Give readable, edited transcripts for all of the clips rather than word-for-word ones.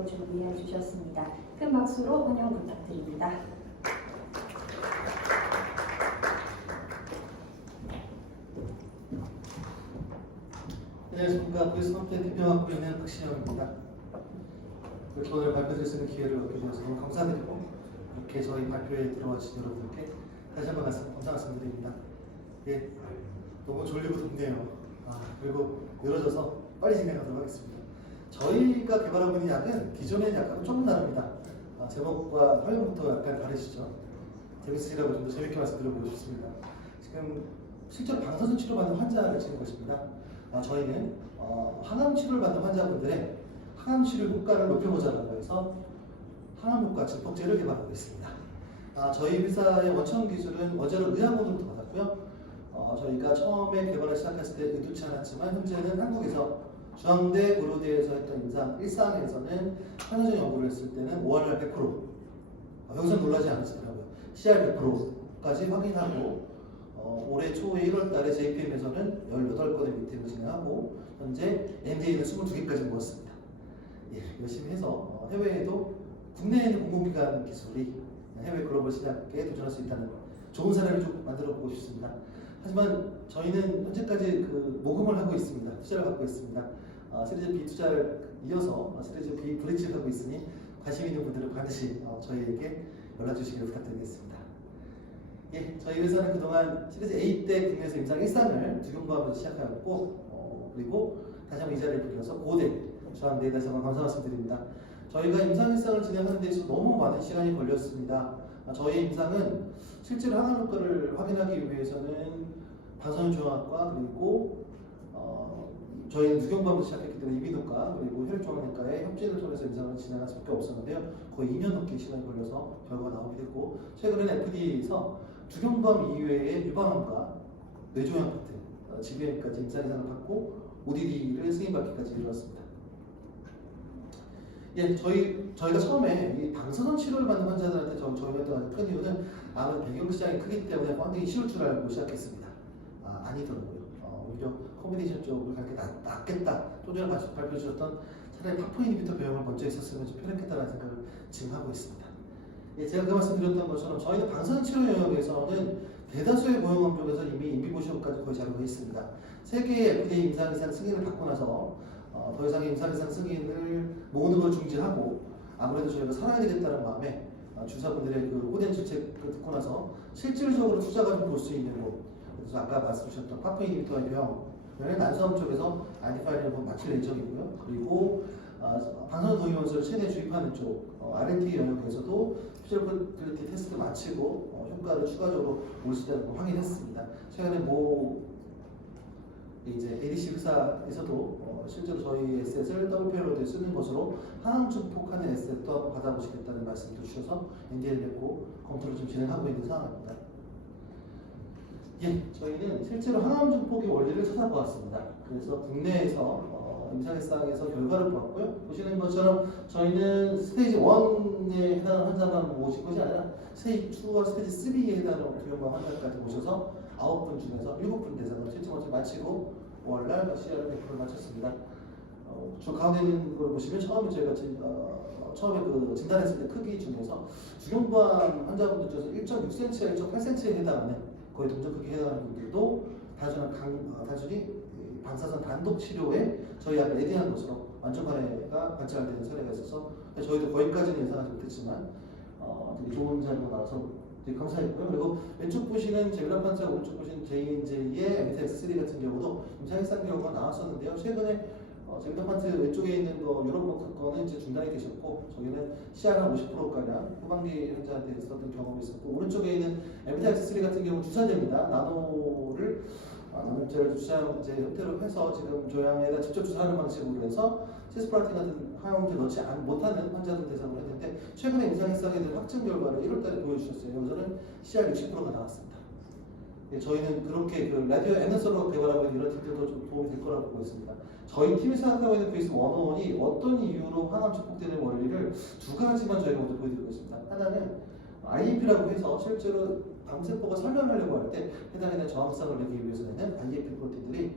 프로젝트로 준비해 주셨습니다. 큰 박수로 환영 부탁드립니다. 안녕하십니까. 고객사업대 대표 맡고 있는 박신영입니다. 이렇게 오늘 발표드릴 수 있는 기회를 얻게 되어서 너무 감사드리고, 이렇게 저희 발표에 들어와 주신 여러분들께 다시 한번 감사 말씀드립니다. 예, 너무 졸리고 덥네요. 그리고 늘어져서 빨리 진행하도록 하겠습니다. 저희가 개발하고 있는 약은 기존의 약과는 조금 다릅니다. 제목과 화면부터 약간 다르시죠? 재밌으시라고 좀 더 재밌게 말씀드려보고 싶습니다. 지금 실제로 방사선 치료받는 환자를 치는 것입니다. 저희는 항암 치료를 받는 환자분들의 항암 치료 효과를 높여보자고 해서 항암 효과 증폭제를 개발하고 있습니다. 저희 회사의 원천 기술은 원자로 의약원으로부터 받았고요. 저희가 처음에 개발을 시작했을 때 의도치 않았지만 현재는 한국에서 중앙대, 고려대에서 했던 일상에서는 환자적 연구를 했을 때는 ORR 100%, 여기서 놀라지 않으시더라고요. CR 100%까지 확인하고 올해 초에 1월 달에 JPM에서는 18건의 미팅을 진행하고 현재 NDA는 22개까지 모았습니다. 예, 열심히 해서 해외에도 국내에 있는 공공기관 기술이 해외 글로벌 시장에 도전할 수 있다는 좋은 사례를 좀 만들어 보고 싶습니다. 하지만 저희는 현재까지 모금을 하고 있습니다. 투자를 받고 있습니다. 시리즈 B 투자를 이어서 시리즈 B 브릿지를 하고 있으니 관심 있는 분들은 반드시 저희에게 연락 주시길 부탁드리겠습니다. 예, 저희 회사는 그동안 시리즈 A 때 국내에서 임상 1상을 두경부하면서 시작하였고, 그리고 다시 한번 이 자리를 빌려서 고대 중앙대에 다시 한번 감사 말씀드립니다. 저희가 임상 1상을 진행하는 데 있어서 너무 많은 시간이 걸렸습니다. 저희 임상은 실제로 항암 효과를 확인하기 위해서는 방사선종합과 그리고 저희는 누경부하면서 시작했기 때문에 이비인후과 그리고 혈액종합내과의 협진을 통해서 임상을 진행할 수밖에 없었는데요. 거의 2년 넘게 시간이 걸려서 결과가 나오게 됐고, 최근에는 FDA에서 두경부암 이외의 유방암과 뇌종양 같은 GBM까지 임상 이상을 받고 ODD를 승인받기까지 이르렀습니다. 예, 저희가 처음에 이 방사선 치료를 받는 환자들한테 저희가 했던 큰 이유는 아무래도 배경시장이 크기 때문에 펀딩이 쉬울 줄 알고 시작했습니다. 아니더라고요. 오히려 컴비네이션 쪽을 가는 게 낫겠다. 좀 전에 발표해 주셨던 차라리 파포 이니비터 배형을 먼저 했었으면 좀 편했겠다는 생각을 지금 하고 있습니다. 예, 제가 그 말씀드렸던 것처럼 저희는 방사선 치료 영역에서는 대다수의 보형 업종에서 이미 인비보 시험까지 거의 자료가 있습니다. 세계의 FDA 임상 이상 승인을 받고 나서 더 이상의 임상 이상 승인을 모으는 걸 중지하고, 아무래도 저희가 살아야 되겠다는 마음에 주사분들의 호된 질책을 듣고 나서 실질적으로 투자가 좀 볼 수 있는 곳, 그래서 아까 말씀 주셨던 파프 이니비터의 병원은 난소암 쪽에서 아이디파이를 마칠 예정이고요. 그리고 방사선 동위원소를 최대 주입하는 쪽 R&D 영역에서도 피지컬리티 테스트 마치고 효과를 추가적으로 올 수 있다는 걸 확인했습니다. 최근에 이제 ADC 회사에서도 실제로 저희 에셋을 더블 페어로드에 쓰는 것으로 항암 증폭하는 에셋도 한번 받아보시겠다는 말씀도 주셔서 NDA를 맺고 검토를 좀 진행하고 있는 상황입니다. 예, 저희는 실제로 항암 증폭의 원리를 찾아보았습니다. 그래서 국내에서 임상일상에서 결과를 보았고요. 보시는 것처럼 저희는 스테이지 1에 해당하는 환자만 모신 것이 아니라 스테이지 2와 스테이지 3에 해당하는 두경부암 환자까지 모셔서 9분 중에서 7분 대상으로 실제 먼저 마치고 5월날 CR을 100% 마쳤습니다. 저 가운데 있는 걸 보시면 처음에 저희가 처음에 진단했을 때 크기 중에서 두경부암 환자분들 중에서 1.6cm와 1.8cm에 해당하는 거의 동전 크기에 해당하는 분들도 단순히 방사선 단독 치료에 저희 약을 애대한 것으로 완전 관해가 관찰되는 사례가 있어서 저희도 거기까지는 예상하지 못했지만 되게 좋은 자료가 나와서 되게 감사했고요. 그리고 왼쪽 보시는 제그라판자, 오른쪽 보시는 J&J의 MTX3 같은 경우도 임상일상 결과가 나왔었는데요. 최근에 제그라판트 왼쪽에 있는 유럽 거는 이제 중단이 되셨고, 저기는 CR 한 50%가량 후반기 환자한테 있었던 경험이 있었고, 오른쪽에 있는 MTX3 같은 경우 주사제입니다. 나노를 주사 이제 형태로 해서 지금 조향에다 직접 주사하는 방식으로 해서 시스프라틴 같은 화염제 넣지 못하는 환자들 대상으로 했는데, 최근에 임상일상에 대한 확증 결과를 1월달에 보여주셨어요. 여기서는 CR 60%가 나왔습니다. 예, 저희는 그렇게 라디오 에너서로 개발하고 있는 이런 팀들도 좀 도움이 될 거라고 보고 있습니다. 저희 팀이 생각하고 있는 베이스 101이 어떤 이유로 항암 증폭되는 원리를 두 가지만 저희가 먼저 보여드리고 있습니다. 하나는 IEP라고 해서 실제로 방세포가 설명하려고 할 때 해당하는 저항성을 내기 위해서는 IEP 프로틴들이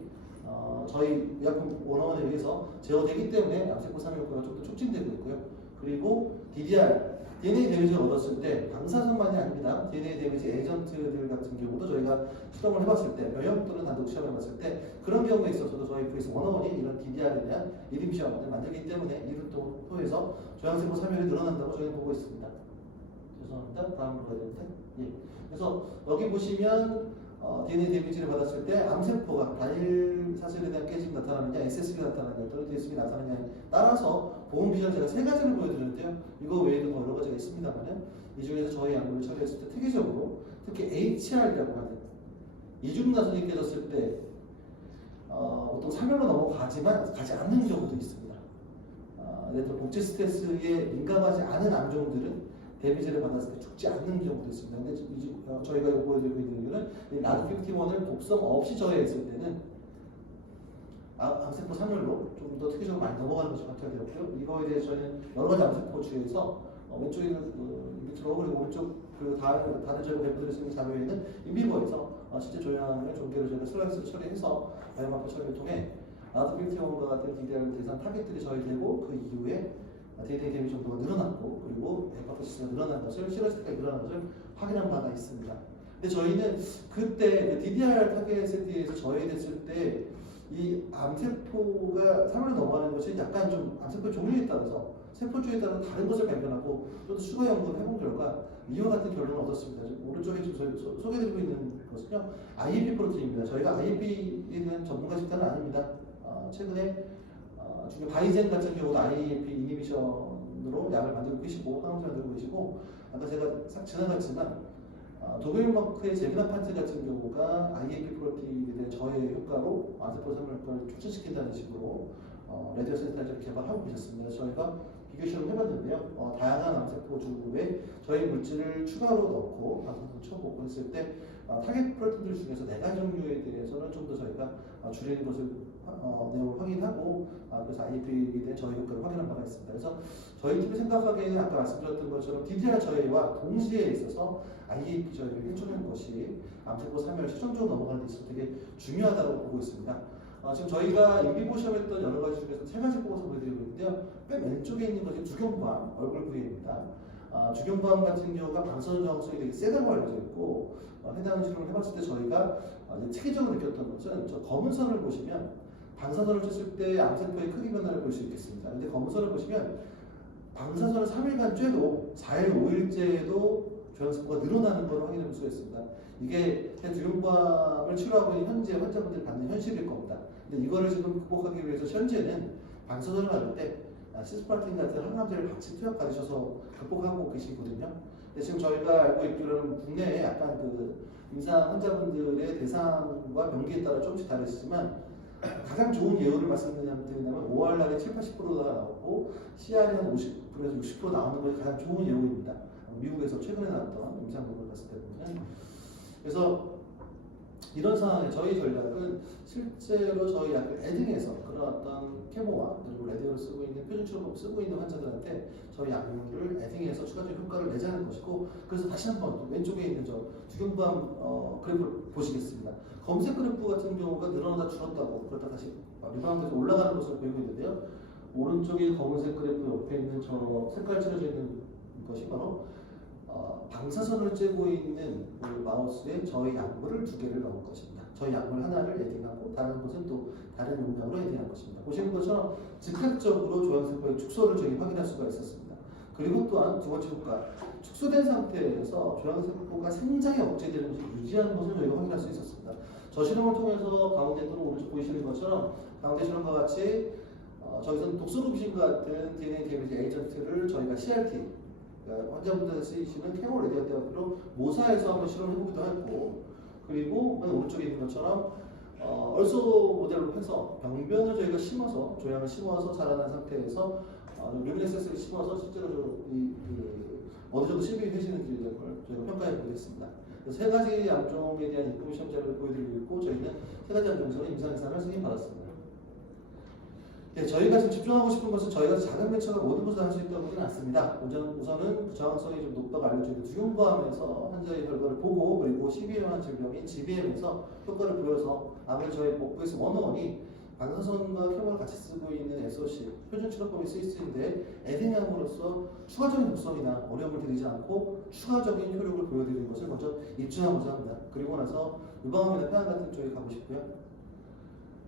저희 의약품 원어원에 의해서 제어되기 때문에 암세포 산업 효과가 좀 더 촉진되고 있고요. 그리고 DDR, DNA 데미지를 얻었을 때 방사선만이 아닙니다. DNA 데미지 에이전트들 같은 경우도 저희가 실험을 해봤을 때, 면역 또는 단독 실험해봤을 때 그런 경우에 있어서도 저희 VS 원어원이 이런 DDR에 대한 이림 시험을 만들기 때문에 이를 통해서 조양세포 사멸이 늘어난다고 저희는 보고 있습니다. 죄송합니다. 다음으로 가야 되는데. 예. 그래서 여기 보시면 DNA 데미지를 받았을 때 암세포가 단일 사슬에 대한 깨짐이 나타나느냐, SSB가 나타나느냐, 또는 DSB 나타나느냐에 따라서 보험 비전 제가 세 가지를 보여드렸는데요. 이거 외에도 여러 가지가 있습니다만은 이 중에서 저희 약물을 처리했을 때 특이적으로 특히 HR이라고 하는 이중 나선이 깨졌을 때 보통 사멸로 넘어가지만 가지 않는 경우도 있습니다. 예를 들어 복제 스트레스에 민감하지 않은 암종들은 데미지를 받았을 때 죽지 않는 경우도 있습니다. 근데 저희가 보여드리고 있는 이유는 라드51을 독성 없이 저해했을 때는 암세포 사멸로 좀 더 특이적으로 많이 넘어가는 것이 밝혀졌고요. 이거에 대해서 저희는 여러 가지 암세포 중에서 왼쪽에 있는 밑으로 그리고 오른쪽 그 다른 저희가 배포드릴 수 있는 자료에는 인비버에서 실제 조양을 종계로 저희가 슬라이스를 처리해서 바이오마커 처리를 통해 라드51과 같은 DDR 대상 타겟들이 저희되고 그 이후에 DNA 데미지 정도가 늘어났고 그리고 헤파토시스가 늘어난 것을 시러스가 늘어난 것을 확인한 바가 있습니다. 근데 저희는 그때 DDR 타겟에 대해서 저해됐을 때 이 암세포가 사멸로 넘어가는 것이 약간 좀 암세포의 종류에 따라서 세포주에 따라 다른 것을 발견하고 또 추가 연구를 해본 결과 이와 같은 결론을 얻었습니다. 오른쪽에 지금 소개드리고 있는 것은요 IAP 프로틴입니다. 저희가 IAP에 대한 전문가 집단은 아닙니다. 최근에 중에 바이젠 같은 경우도 IAP 이니비션으로 약을 만들고 계시고 항암제 만들고 계시고 아까 제가 싹 지나갔지만 도벨마크의 제미나판트 같은 경우가 IAP 프로틴에 대한 저해 효과로 암세포 사멸 효과를 촉진시킨다는 식으로 레디오 센터를 개발하고 계셨습니다. 그래서 저희가 비교 실험을 해봤는데요. 다양한 암세포주에 저희 물질을 추가로 넣고 방사선 쳐보고 했을 때 타겟 프로틴들 중에서 4가지 종류에 대해서는 좀 더 저희가 줄이는 것을 내용을 확인하고 그래서 IAP에 대한 저해 효과를 확인한 바가 있습니다. 그래서 저희 팀이 생각하기에는 아까 말씀드렸던 것처럼 DDR 저해와 동시에 있어서 IAP 저해를 해주는 것이 암세포 사멸 최종적으로 넘어가는 데 있어서 되게 중요하다고 보고 있습니다. 지금 저희가 인비보 시험했던 여러 가지 중에서 3가지 뽑아서 보여드리고 있는데요. 맨 왼쪽에 있는 것이 주경부암 얼굴 부위입니다. 주경부암 같은 경우가 방사선 저항성이 되게 세다고 알려져 있고 해당 실험을 해봤을 때 저희가 체계적으로 느꼈던 것은 저 검은 선을 보시면 방사선을 쳤을 때 암세포의 크기 변화를 볼 수 있겠습니다. 근데 검은 선을 보시면 방사선을 3일간 쬐도 4일, 5일째에도 조양세포가 늘어나는 걸 확인해 볼 수가 있습니다. 이게 주경부암을 치료하고 있는 현재 환자분들이 받는 현실일 겁니다. 근데 이거를 지금 극복하기 위해서 현재는 방사선을 받을 때 시스플라틴 같은 항암제를 같이 투약 받으셔서 극복하고 계시거든요. 근데 지금 저희가 알고 있기로는 국내에 약간 그 임상 환자분들의 대상과 병기에 따라 조금씩 다르시지만 가장 좋은 예후를 말씀드리냐면 5월 날에 7, 80%가 나오고 CR이 한 50%에서 60% 나오는 것이 가장 좋은 예후입니다. 미국에서 최근에 나왔던 임상 논문을 봤을 때 보면 그래서 이런 상황에 저희 전략은 실제로 저희 약을 애딩해서 그런 어떤 케모와 그리고 레디오를 쓰고 있는 표준치료법 쓰고 있는 환자들한테 저희 약물을 애딩해서 추가적인 효과를 내자는 것이고 그래서 다시 한번 왼쪽에 있는 저 주경부암 그래프를 보시겠습니다. 검색 그래프 같은 경우가 늘어나다 줄었다고 그러다 다시 리바운드에서 올라가는 것을 보이고 있는데요. 오른쪽에 검은색 그래프 옆에 있는 저 색깔 칠해져 있는 것이 바로 방사선을 쬐고 있는 그 마우스에 저희 약물을 2개를 넣은 것입니다. 저희 약물 하나를 에딩하고 다른 것은 또 다른 용량으로 에딩한 것입니다. 보시는 것처럼 즉각적으로 조양세포의 축소를 저희 확인할 수가 있었습니다. 그리고 또한 두 번째 효과, 축소된 상태에서 조양세포가 생장에 억제되는 것을 유지하는 것을 저희가 확인할 수 있었습니다. 저 실험을 통해서 가운데 또는 오른쪽 보이시는 것처럼 가운데 실험과 같이 저기서는 독소루비신 같은 DNA 데미지 에이전트를 저희가 CRT 그러니까 환자분들한테 쓰이시는 케모 레디오 테라피로 모사해서 한번 실험을 해보기도 했고 그리고 오른쪽에 있는 것처럼 얼소 모델로 해서 병변을 저희가 심어서 조양을 심어서 자라난 상태에서 류미넥센스를 심어서 실제로 어느 정도 실비이 되시는지를 저희가 평가해 보겠습니다. 3가지 암종에 대한 인포 시험 자료를 보여드리고 있고 저희는 3가지 암종에서 임상 이상을 승인받았습니다. 네, 저희가 지금 집중하고 싶은 것은 저희가 작은 매체가 모든 것을 할 수 있다고 보지는 않습니다. 우선은 그 저항성이 좀 높다고 알려져 있는 두흉과암에서 환자의 결과를 보고 그리고 CBM한 질병인 GBM에서 효과를 보여서 아무래도 저희 복부에서 원어원이 방사선과 케모를 같이 쓰고 있는 SOC 표준 치료법이 쓰일 수 있는데 에딩함으로써 추가적인 독성이나 어려움을 드리지 않고 추가적인 효력을 보여드리는 것을 먼저 입증하고자 합니다. 그리고 나서 유방암이나 폐암 같은 쪽에 가고 싶고요.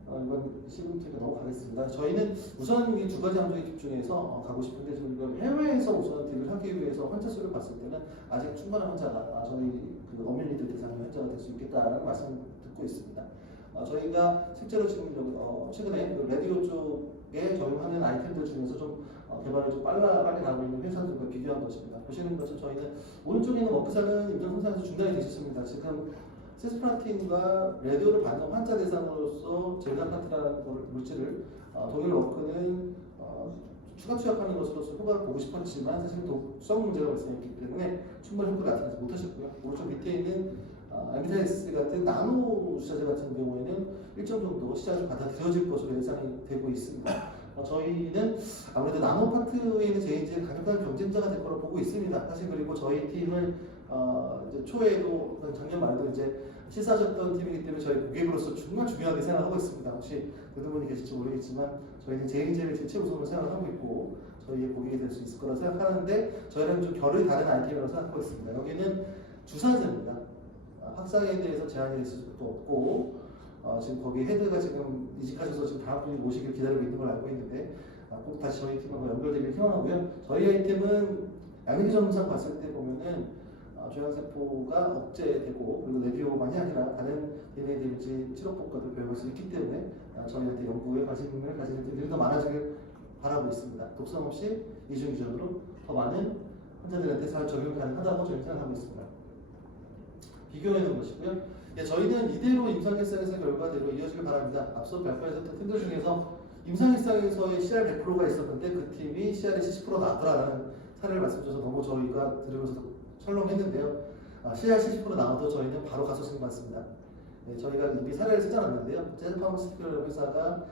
이건 시금치가 넘어가겠습니다. 저희는 우선 이 두 가지 함정에 집중해서 가고 싶은데 지금 이걸 해외에서 우선 딜을 하기 위해서 환자 수를 봤을 때는 아직 충분한 환자가 저희 그 어뮤니티 대상의 환자가 될 수 있겠다라는 말씀 듣고 있습니다. 저희가 실제로 지금 최근에 그 라디오 쪽에 적용하는 아이템들 중에서 좀 개발이 좀 빨리 나가고 있는 회사들과 비교한 것입니다. 보시는 것처럼 저희는 오른쪽에 있는 워크사는 임상 생산에서 중단이 되셨습니다. 지금 시스프라틴과 라디오를 받는 환자 대상으로서 젤라파트라는 물질을 독일 워크는 추가 투약하는 것으로서 효과를 보고 싶었지만 사실 독성 문제가 발생했기 때문에 충분히 효과를 나타내지 못하셨고요. 오른쪽 밑에 있는 아미타이스 같은 나노 주사제 같은 경우에는 일정 정도 시장을 받아들여질 것으로 예상이 되고 있습니다. 저희는 아무래도 나노 파트에 있는 제인지의 강력한 경쟁자가 될 거라고 보고 있습니다. 사실 그리고 저희 팀은 이제 초에도 작년 말에도 이제 시사하셨던 팀이기 때문에 저희 고객으로서 정말 중요하게 생각하고 있습니다. 혹시 그런 분이 계실지 모르겠지만 저희는 제인지를 최우선으로 생각하고 있고 저희의 고객이 될 수 있을 거라 생각하는데 저희는 좀 결이 다른 아이템이라고 생각하고 있습니다. 여기는 주사제입니다. 확산에 대해서 제한이 있을 수도 없고 지금 거기 헤드가 지금 이직하셔서 지금 다음 분이 모시길 기다리고 있는 걸 알고 있는데 꼭 다시 저희 팀하고 연결되길 희망하고요. 저희 아이템은 양리기 점상 봤을 때 보면은 조양세포가 억제되고 그리고 내비오만이 아니라 다른 DNA 데미지 치료법과도 배울 수 있기 때문에 저희한테 연구에 관심을 가지는 분들이 더 많아지길 바라고 있습니다. 독성 없이 이중 기전으로 더 많은 환자들한테 잘 적용 가능하다고 저희는 생각하고 있습니다. 비교해 놓은 것이고요. 저희는 이대로 임상일상에서 결과대로 이어지길 바랍니다. 앞서 발표했던 팀들 중에서 임상일상에서의 CR 100%가 있었는데 그 팀이 CR이 70% 나왔더라라는 사례를 말씀드려서 너무 저희가 들으면서 철렁했는데요. CR 70% 나와도 저희는 바로 가서 승인받습니다. 저희가 이미 사례를 쓰지 않았는데요. 재즈파마시티컬 회사가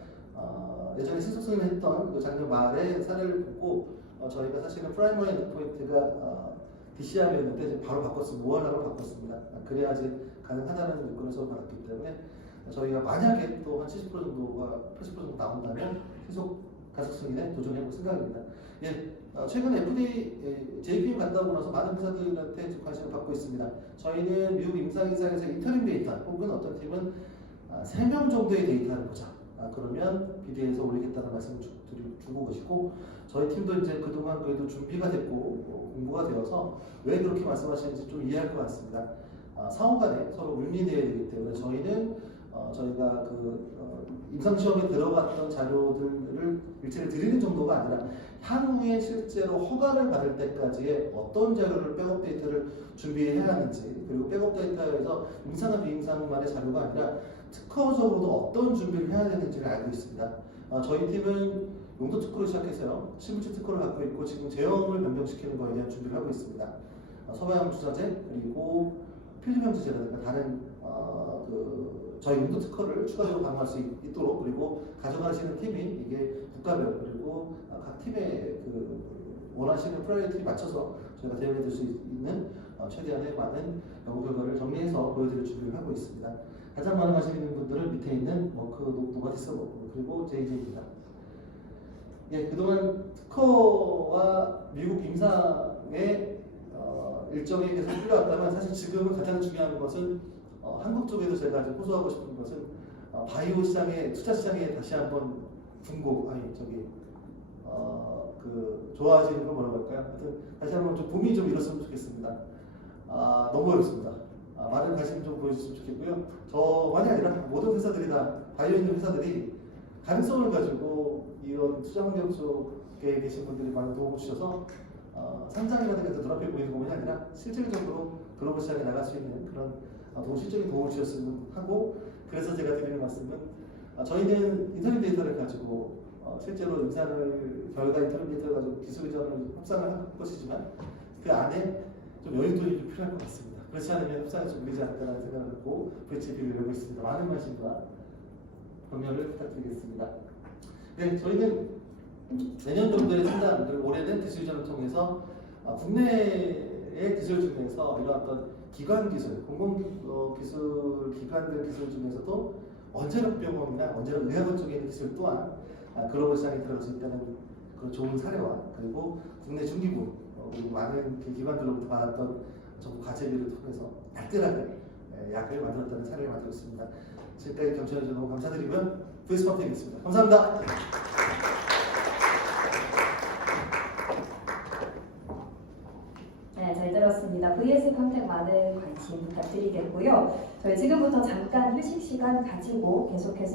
예전에 신속승인을 했던 그 작년 말에 사례를 보고 저희가 사실은 프라이머리 엔드포인트가 DCR이었는데 바로 바꿨습니다. 5월로 바꿨습니다. 그래야지 가능하다는 요건에서 받았기 때문에 저희가 만약에 또 한 70% 정도가 80% 정도 나온다면 계속 가속 승인에 도전해볼 생각입니다. 최근 FDA, JPM 갔다 오고 나서 많은 회사들한테 관심을 받고 있습니다. 저희는 미국 임상인상에서 인터넷 데이터 혹은 어떤 팀은 3명 정도의 데이터를 보자. 그러면 비대에서 올리겠다는 말씀을 주고 계시고 저희 팀도 이제 그동안 그래도 준비가 됐고 공부가 되어서 왜 그렇게 말씀하시는지 좀 이해할 것 같습니다. 상호간에 서로 물리되어야 되기 때문에 저희는 저희가 임상 시험에 들어갔던 자료들을 일체를 드리는 정도가 아니라 향후에 실제로 허가를 받을 때까지의 어떤 자료를 백업 데이터를 준비해야 하는지 그리고 백업 데이터에서 임상과 비임상만의 자료가 아니라 특허적으로도 어떤 준비를 해야 되는지를 알고 있습니다. 저희 팀은 용도 특허를 시작해서요. 실물치 특허를 갖고 있고 지금 제형을 변경시키는 거에 대한 준비를 하고 있습니다. 서바이암 주사제 그리고 필름형제제라든가 다른 저희 용도 특허를 추가적으로 강화할 수 있도록 그리고 가져가시는 팀이 이게 국가별 그리고 각 팀의 원하시는 프라이어티에 맞춰서 저희가 대응해 줄 수 있는 최대한의 많은 연구 결과를 정리해서 보여드릴 준비를 하고 있습니다. 가장 많은 관심 있는 분들은 밑에 있는 노바티스 그리고 JJ입니다. 그동안 특허와 미국 임상의 일정이 계속 풀려왔다면 사실 지금은 가장 중요한 것은 한국 쪽에도 제가 좀 호소하고 싶은 것은 바이오 시장의 투자 시장에 다시 한번 좋아지는 거 뭐라고 할까요? 하여튼 다시 한번 좀 붐이 좀 일었으면 좋겠습니다. 너무 어렵습니다. 많은 관심 좀 보여주셨으면 좋겠고요. 저만이 아니라 모든 회사들이 다 바이오 있는 회사들이 가능성을 가지고 이런 투자 환경 쪽에 계신 분들이 많은 도움을 주셔서 상장이라든가 눈앞에 보이는 것만이 아니라 실질적으로 글로벌 시장에 나갈 수 있는 그런 실적인 도움을 주셨으면 하고 그래서 제가 드리는 말씀은 저희는 인터넷 데이터를 가지고 실제로 임상을 결과 인터넷 데이터를 가지고 기술 이전을 협상을 할 것이지만 그 안에 좀 여유도이 좀 필요할 것 같습니다. 그렇지 않으면 협상이 좀 밀리지 않을까라는 생각을 갖고 VHP를 열고 있습니다. 많은 관심과 격려를 부탁드리겠습니다. 네, 저희는 내년 정도에 생산 그리고 올해는 기술전을 통해서 국내의 기술 중에서 이런 어떤 기관 기술, 공공 기술 기관들 기술 중에서도 원자력병원이나 원자력 의학원 쪽에 있는 기술 또한 글로벌 시장에 들어갈 수 있다는 그런 좋은 사례와 그리고 국내 중기부 그리고 많은 그 기관들로부터 받았던 정부 과제비를 통해서 알뜰하게 약을 만들었다는 사례를 가지고 있습니다. 지금까지 경청해 주셔서 너무 감사드리고요. VS 펌프이겠습니다. 감사합니다. 네, 잘 들었습니다. VS 컴택 많은 관심 부탁드리겠고요. 저희 지금부터 잠깐 휴식 시간 가지고 계속해서